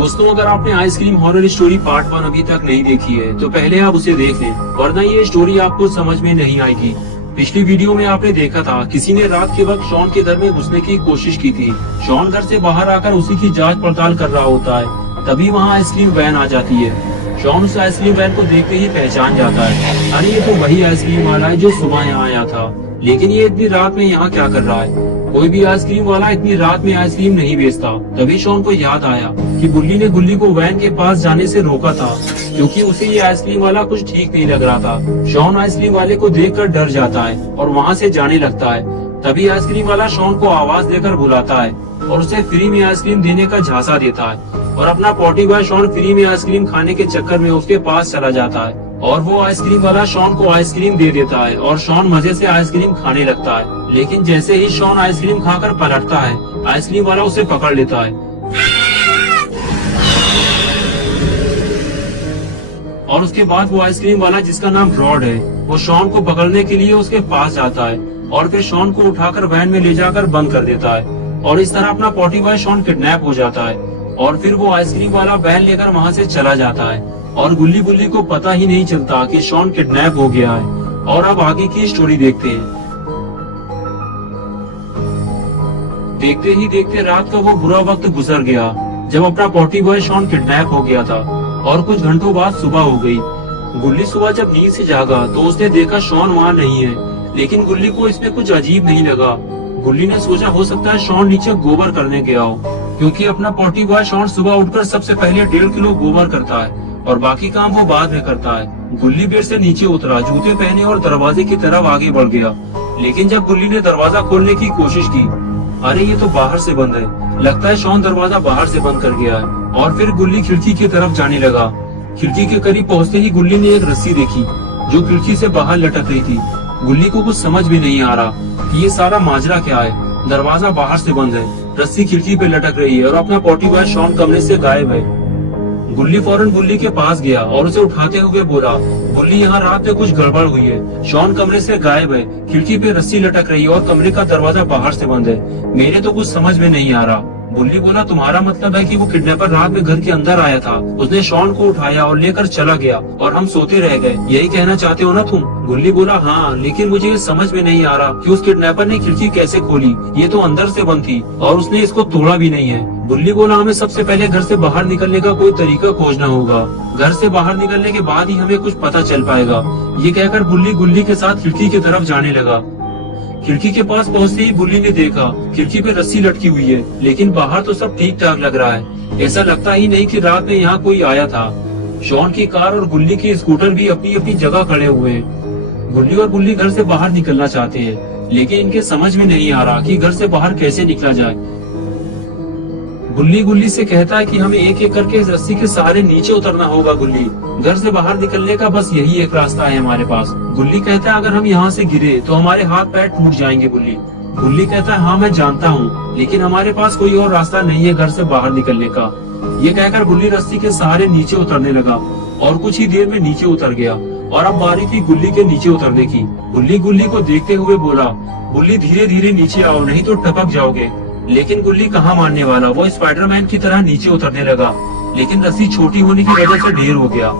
दोस्तों, अगर आपने आइसक्रीम हॉरर स्टोरी पार्ट 1 अभी तक नहीं देखी है तो पहले आप उसे देख लें, वरना ये स्टोरी आपको समझ में नहीं आएगी। पिछली वीडियो में आपने देखा था किसी ने रात के वक्त शॉन के घर में घुसने की कोशिश की थी। शॉन घर से बाहर आकर उसी की जांच पड़ताल कर रहा होता है, तभी वहाँ आइसक्रीम वैन आ जाती है। शॉन उस आइसक्रीम वैन को देखते ही पहचान जाता है, अरे ये तो वही आइसक्रीम वाला है जो सुबह यहाँ आया था। लेकिन ये इतनी रात में यहाँ क्या कर रहा है? कोई भी आइसक्रीम वाला इतनी रात में आइसक्रीम नहीं बेचता। तभी शॉन को याद आया कि बुल्ली ने गुल्ली को वैन के पास जाने से रोका था, क्योंकि उसे ये आइसक्रीम वाला कुछ ठीक नहीं लग रहा था। शॉन आइसक्रीम वाले को देखकर डर जाता है और वहाँ से जाने लगता है। तभी आइसक्रीम वाला शॉन को आवाज देकर बुलाता है और उसे फ्री में आइसक्रीम देने का झांसा देता है, और अपना पॉटी बॉय शॉन फ्री में आइसक्रीम खाने के चक्कर में उसके पास चला जाता है, और वो आइसक्रीम वाला शॉन को आइसक्रीम दे देता है और शॉन मजे से आइसक्रीम खाने लगता है। लेकिन जैसे ही शॉन आइसक्रीम खाकर पलटता है, आइसक्रीम वाला उसे पकड़ लेता है और उसके बाद वो आइसक्रीम वाला, जिसका नाम रॉड है, वो शॉन को पकड़ने के लिए उसके पास जाता है और फिर शॉन को उठाकर वैन में ले जाकर बंद कर देता है। और इस तरह अपना पॉटी बॉय शॉन किडनैप हो जाता है और फिर वो आइसक्रीम वाला वैन लेकर वहाँ से चला जाता है और गुल्ली बुल्ली को पता ही नहीं चलता कि शॉन किडनैप हो गया है। और अब आगे की स्टोरी देखते हैं। देखते ही देखते रात का वो बुरा वक्त गुजर गया जब अपना पॉटी बॉय शॉन किडनैप हो गया था, और कुछ घंटों बाद सुबह हो गई। गुल्ली सुबह जब नींद से जागा तो उसने देखा शॉन वहाँ नहीं है, लेकिन गुल्ली को इसमें कुछ अजीब नहीं लगा। गुल्ली ने सोचा हो सकता है शॉन नीचे गोबर करने गया हो, क्योंकि अपना पॉटी बॉय शॉन सुबह उठकर सबसे पहले 1.5 किलो गोबर करता है और बाकी काम वो बाद में करता है। गुल्ली बेड से नीचे उतरा, जूते पहने और दरवाजे की तरफ आगे बढ़ गया। लेकिन जब गुल्ली ने दरवाजा खोलने की कोशिश की, अरे ये तो बाहर से बंद है। लगता है शॉन दरवाजा बाहर से बंद कर गया है। और फिर गुल्ली खिड़की की तरफ जाने लगा। खिड़की के करीब पहुंचते ही गुल्ली ने एक रस्सी देखी जो खिड़की से बाहर लटक रही थी। गुल्ली को कुछ समझ में नहीं आ रहा कि ये सारा माजरा क्या है। दरवाजा बाहर से बंद है, रस्सी खिड़की पे लटक रही है और अपना पॉटी बॉय शॉन कमरे से गायब है। गुल्ली फौरन बुल्ली के पास गया और उसे उठाते हुए बोला, बुल्ली यहाँ रात में कुछ गड़बड़ हुई है। शॉन कमरे से गायब है, खिड़की पे रस्सी लटक रही है और कमरे का दरवाजा बाहर से बंद है। मेरे तो कुछ समझ में नहीं आ रहा। बुल्ली बोला, तुम्हारा मतलब है कि वो किडनैपर रात में घर के अंदर आया था, उसने शॉन को उठाया और लेकर चला गया और हम सोते रह गए, यही कहना चाहते हो ना तुम? गुल्ली बोला, हाँ, लेकिन मुझे ये समझ में नहीं आ रहा कि उस किडनैपर ने खिड़की कैसे खोली। ये तो अंदर से बंद थी और उसने इसको तोड़ा भी नहीं है। बुल्ली बोला, हमें सबसे पहले घर से बाहर निकलने का कोई तरीका खोजना होगा। घर से बाहर निकलने के बाद ही हमें कुछ पता चल पाएगा। ये कहकर बुल्ली गुल्ली के साथ खिड़की की तरफ जाने लगा। खिड़की के पास पहुंचते ही बुल्ली ने देखा खिड़की पे रस्सी लटकी हुई है, लेकिन बाहर तो सब ठीक ठाक लग रहा है। ऐसा लगता ही नहीं कि रात में यहाँ कोई आया था। शॉन की कार और गुल्ली की स्कूटर भी अपनी अपनी जगह खड़े हुए हैं। गुल्ली और बुल्ली घर से बाहर निकलना चाहते हैं, लेकिन इनके समझ में नहीं आ रहा कि घर से बाहर कैसे निकला जाए। बुल्ली गुल्ली से कहता है कि हमें एक एक करके इस रस्सी के सहारे नीचे उतरना होगा। गुल्ली, घर से बाहर निकलने का बस यही एक रास्ता है हमारे पास। गुल्ली कहता है, अगर हम यहाँ से गिरे तो हमारे हाथ पैर टूट जाएंगे। गुल्ली कहता है, हाँ मैं जानता हूँ, लेकिन हमारे पास कोई और रास्ता नहीं है घर से बाहर निकलने का। ये कहकर गुल्ली रस्सी के सहारे नीचे उतरने लगा और कुछ ही देर में नीचे उतर गया। और अब बारी थी गुल्ली के नीचे उतरने की। गुल्ली गुल्ली को देखते हुए बोला, गुल्ली धीरे धीरे नीचे आओ, नहीं तो टपक जाओगे। लेकिन गुल्ली कहाँ मानने वाला, वो स्पाइडरमैन की तरह नीचे उतरने लगा, लेकिन रस्सी छोटी होने की वजह से ढेर हो गया।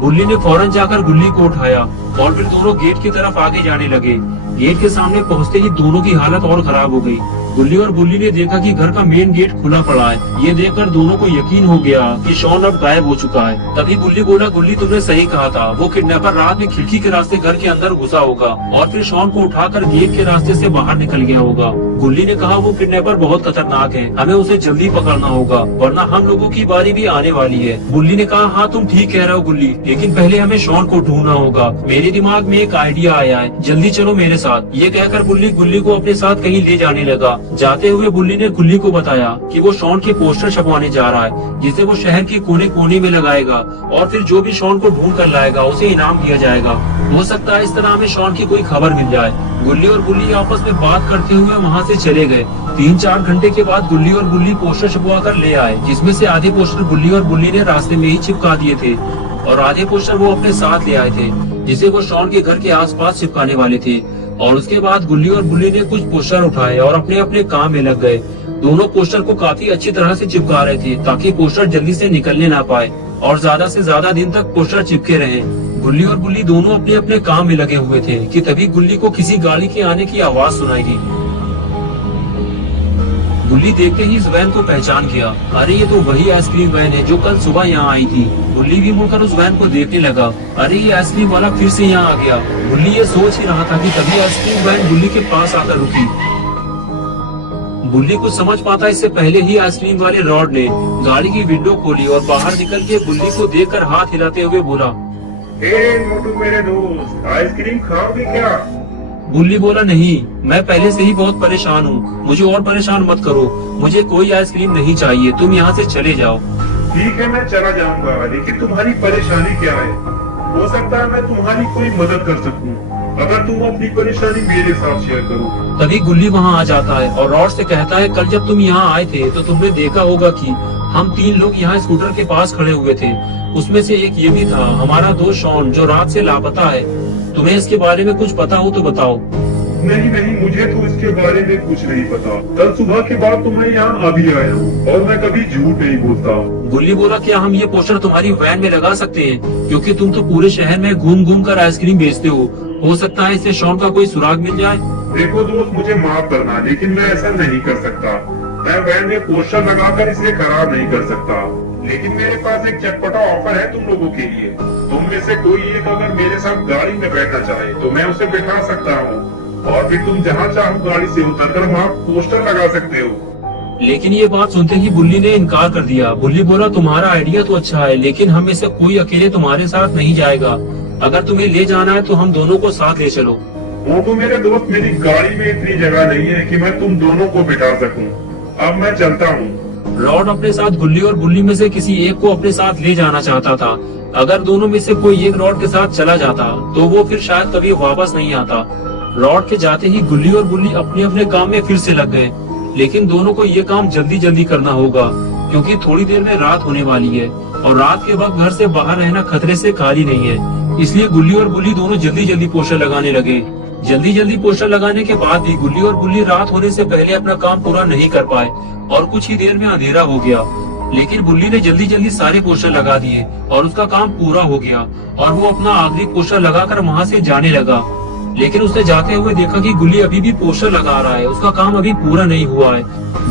बुल्ली ने फौरन जाकर गुल्ली को उठाया और फिर दोनों गेट की तरफ आगे जाने लगे। गेट के सामने पहुंचते ही दोनों की हालत और खराब हो गई। गुल्ली और बुल्ली ने देखा कि घर का मेन गेट खुला पड़ा है। ये देखकर दोनों को यकीन हो गया कि शॉन अब गायब हो चुका है। तभी बुल्ली बोला, गुल्ली तुमने सही कहा था, वो किडनैपर रात में खिड़की के रास्ते घर के अंदर घुसा होगा और फिर शॉन को उठाकर गेट के रास्ते से बाहर निकल गया होगा। गुल्ली ने कहा, वो किडनैपर बहुत खतरनाक है, हमें उसे जल्दी पकड़ना होगा, वरना हम लोगों की बारी भी आने वाली है। बुल्ली ने कहा, हाँ तुम ठीक कह रहे हो गुल्ली, लेकिन पहले हमें शॉन को ढूंढना होगा। मेरे दिमाग में एक आइडिया आया है, जल्दी चलो मेरे साथ। ये कहकर बुल्ली गुल्ली को अपने साथ कहीं ले जाने लगा। जाते हुए बुल्ली ने गुल्ली को बताया कि वो शॉन के पोस्टर छपवाने जा रहा है, जिसे वो शहर के कोने कोने में लगाएगा और फिर जो भी शॉन को ढूंढ कर लाएगा उसे इनाम दिया जाएगा। हो सकता है इस तरह हमें शॉन की कोई खबर मिल जाए। गुल्ली और बुल्ली आपस में बात करते हुए वहाँ से चले गए। 3-4 घंटे के बाद गुल्ली और बुल्ली पोस्टर छपवा कर ले आए, जिसमें से आधे पोस्टर गुल्ली और बुल्ली ने रास्ते में ही चिपका दिए थे और आधे पोस्टर वो अपने साथ ले आए थे, जिसे वो शॉन के घर के आसपास चिपकाने वाले थे। और उसके बाद गुल्ली और बुल्ली ने कुछ पोस्टर उठाए और अपने अपने काम में लग गए। दोनों पोस्टर को काफी अच्छी तरह से चिपका रहे थे ताकि पोस्टर जल्दी से निकलने ना पाए और ज्यादा से ज्यादा दिन तक पोस्टर चिपके रहे। गुल्ली और बुल्ली दोनों अपने अपने काम में लगे हुए थे कि तभी गुल्ली को किसी गाड़ी के आने की आवाज सुनाई दी। गुल्ली देखते ही इस वैन को पहचान गया। अरे ये तो वही आइसक्रीम वैन है जो कल सुबह यहाँ आई थी। गुल्ली भी मुड़कर उस वैन को देखने लगा। अरे ये आइसक्रीम वाला फिर से यहाँ आ गया। गुल्ली ये सोच ही रहा था कि तभी आइसक्रीम वैन गुल्ली के पास आकर रुकी। गुल्ली कुछ समझ पाता इससे पहले ही आइसक्रीम वाले रॉड ने गाड़ी की विंडो खोली और बाहर निकल के गुल्ली को देखकर हाथ हिलाते हुए बोला, मोटू मेरे दोस्त, आइसक्रीम खाओगे क्या? गुल्ली बोला, नहीं, मैं पहले से ही बहुत परेशान हूँ, मुझे और परेशान मत करो, मुझे कोई आइसक्रीम नहीं चाहिए, तुम यहाँ से चले जाओ। ठीक है, मैं चला जाऊंगा, लेकिन तुम्हारी परेशानी क्या है? हो सकता है मैं तुम्हारी कोई मदद कर सकूं, अगर तुम अपनी परेशानी मेरे साथ शेयर करो। तभी गुल्ली वहाँ आ जाता है और रॉड से कहता है, कल जब तुम यहाँ आए थे तो तुमने देखा होगा कि हम 3 लोग यहाँ स्कूटर के पास खड़े हुए थे। उसमें से एक ये भी था, हमारा दोस्त शॉन, जो रात से लापता है। तुम्हें इसके बारे में कुछ पता हो तो बताओ। नहीं, मुझे तो इसके बारे में कुछ नहीं पता। कल सुबह के बाद तो मैं यहाँ अभी आया हूँ और मैं कभी झूठ नहीं बोलता। गुल्ली बोला, क्या हम ये पोस्टर तुम्हारी वैन में लगा सकते हैं? क्योंकि तुम तो पूरे शहर में घूम घूम कर आइसक्रीम बेचते हो सकता है इससे शॉन का कोई सुराग मिल जाए। देखो दोस्त, मुझे माफ करना, लेकिन मैं ऐसा नहीं कर सकता। मैं वैन में पोस्टर लगाकर इसे खराब नहीं कर सकता, लेकिन मेरे पास एक चटपटा ऑफर है तुम लोगों के लिए। तुम में से कोई एक अगर मेरे साथ गाड़ी में बैठना चाहे तो मैं उसे बैठा सकता हूँ और फिर तुम जहाँ चाहो गाड़ी से उतरकर वहाँ पोस्टर लगा सकते हो। लेकिन ये बात सुनते ही बुल्ली ने इनकार कर दिया। बुल्ली बोला, तुम्हारा आइडिया तो अच्छा है, लेकिन हम में से कोई अकेले तुम्हारे साथ नहीं जाएगा। अगर तुम्हें ले जाना है तो हम दोनों को साथ ले चलो। मोटू मेरे दोस्त, मेरी गाड़ी में इतनी जगह नहीं है कि मैं तुम दोनों को बिठा सकूं। अब मैं चलता हूँ। रॉड अपने साथ गुल्ली और बुल्ली में से किसी एक को अपने साथ ले जाना चाहता था। अगर दोनों में से कोई एक रॉड के साथ चला जाता तो वो फिर शायद कभी वापस नहीं आता। रॉड के जाते ही गुल्ली और बुल्ली अपने अपने काम में फिर से लग गए, लेकिन दोनों को ये काम जल्दी जल्दी करना होगा क्योंकि थोड़ी देर में रात होने वाली है और रात के वक्त घर से बाहर रहना खतरे से खाली नहीं है। इसलिए गुल्ली और बुल्ली दोनों जल्दी जल्दी पोस्टर लगाने लगे। जल्दी जल्दी पोस्टर लगाने के बाद भी गुल्ली और बुल्ली रात होने से पहले अपना काम पूरा नहीं कर पाए और कुछ ही देर में अंधेरा हो गया। लेकिन बुल्ली ने जल्दी जल्दी सारे पोस्टर लगा दिए और उसका काम पूरा हो गया और वो अपना आखिरी पोस्टर लगाकर वहाँ से जाने लगा। लेकिन उसने जाते हुए देखा कि गुल्ली अभी भी पोस्टर लगा रहा है, उसका काम अभी पूरा नहीं हुआ है।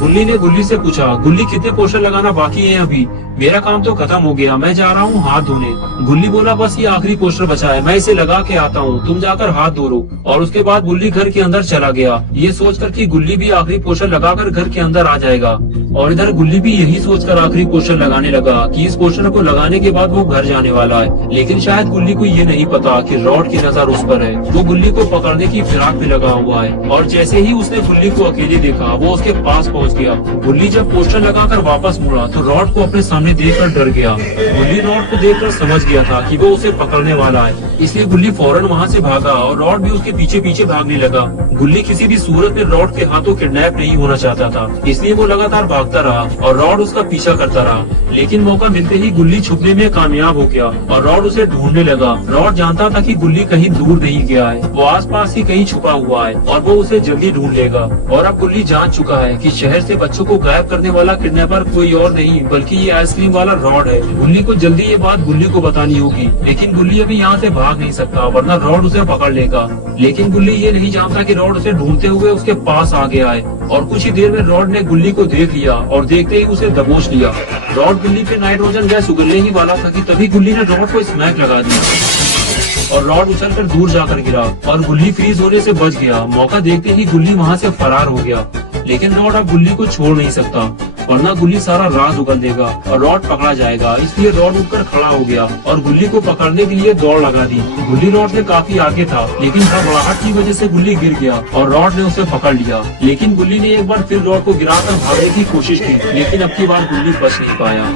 गुल्ली ने गुल्ली से पूछा, गुल्ली कितने पोस्टर लगाना बाकी है अभी? मेरा काम तो खत्म हो गया, मैं जा रहा हूँ हाथ धोने। गुल्ली बोला, बस ये आखिरी पोस्टर बचा है, मैं इसे लगा के आता हूँ, तुम जाकर हाथ धो लो। और उसके बाद गुल्ली घर के अंदर चला गया, ये सोचकर कि गुल्ली भी आखिरी पोस्टर लगाकर घर के अंदर आ जाएगा। और इधर गुल्ली भी यही सोचकर आखिरी पोस्टर लगाने लगा कि इस पोस्टर को लगाने के बाद वो घर जाने वाला है। लेकिन शायद गुल्ली को ये नहीं पता कि रॉड की नजर उस पर है, वो गुल्ली को पकड़ने की फिराक में लगा हुआ है। और जैसे ही उसने गुल्ली को अकेले देखा, वो उसके पास पहुँच गया। गुल्ली जब पोस्टर लगाकर वापस मुड़ा तो रॉड को अपने सामने देखकर डर गया। गुल्ली रॉड को देखकर समझ गया था कि वो उसे पकड़ने वाला है, इसलिए गुल्ली फौरन वहाँ से भागा और रॉड भी उसके पीछे पीछे भागने लगा। गुल्ली किसी भी सूरत में रॉड के हाथों किडनैप नहीं होना चाहता था, इसलिए वो लगातार भागता रहा और रॉड उसका पीछा करता रहा। लेकिन मौका मिलते ही गुल्ली छुपने में कामयाब हो गया और रॉड उसे ढूंढने लगा। रॉड जानता था कि गुल्ली कहीं दूर नहीं गया है, वो आसपास ही कहीं छुपा हुआ है और वो उसे जल्दी ढूंढ लेगा। और अब गुल्ली जान चुका है कि शहर से बच्चों को गायब करने वाला किडनैपर कोई और नहीं बल्कि ये आइसक्रीम वाला रॉड है। गुल्ली को जल्दी ये बात गुल्ली को बतानी होगी, लेकिन गुल्ली अभी यहाँ से भाग नहीं सकता वरना रॉड उसे पकड़ लेगा। लेकिन गुल्ली ये नहीं जानता कि रॉड उसे ढूंढते हुए उसके पास आ गया है और कुछ ही देर में रॉड ने गुल्ली को देख लिया और देखते ही उसे दबोच लिया। रॉड गुल्ली पे नाइट्रोजन गैस उगलने ही वाला था कि तभी गुल्ली ने रॉड को स्मैक लगा दिया और रॉड उछलकर दूर जाकर गिरा और गुल्ली फ्रीज होने से बच गया। मौका देखते ही गुल्ली वहाँ से फरार हो गया, लेकिन रॉड अब गुल्ली को छोड़ नहीं सकता वरना गुल्ली सारा राज उगल देगा और रॉड पकड़ा जाएगा। इसलिए रॉड उठकर खड़ा हो गया और गुल्ली को पकड़ने के लिए दौड़ लगा दी। गुल्ली रॉड से काफी आगे था, लेकिन घबराहट की वजह से गुल्ली गिर गया और रॉड ने उसे पकड़ लिया। लेकिन गुल्ली ने एक बार फिर रॉड को गिराकर भागने की कोशिश की, लेकिन अब की बार गुल्ली बच नहीं पाया।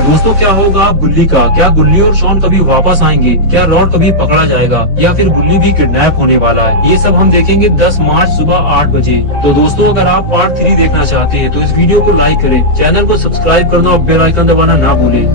दोस्तों, क्या होगा अब गुल्ली का? क्या गुल्ली और शॉन कभी वापस आएंगे? क्या रॉड कभी पकड़ा जाएगा या फिर गुल्ली भी किडनैप होने वाला है? ये सब हम देखेंगे 10 मार्च सुबह 8 बजे। तो दोस्तों, अगर आप पार्ट 3 देखना चाहते हैं तो इस वीडियो को लाइक करें, चैनल को सब्सक्राइब करना और बेल आइकन दबाना ना भूलें।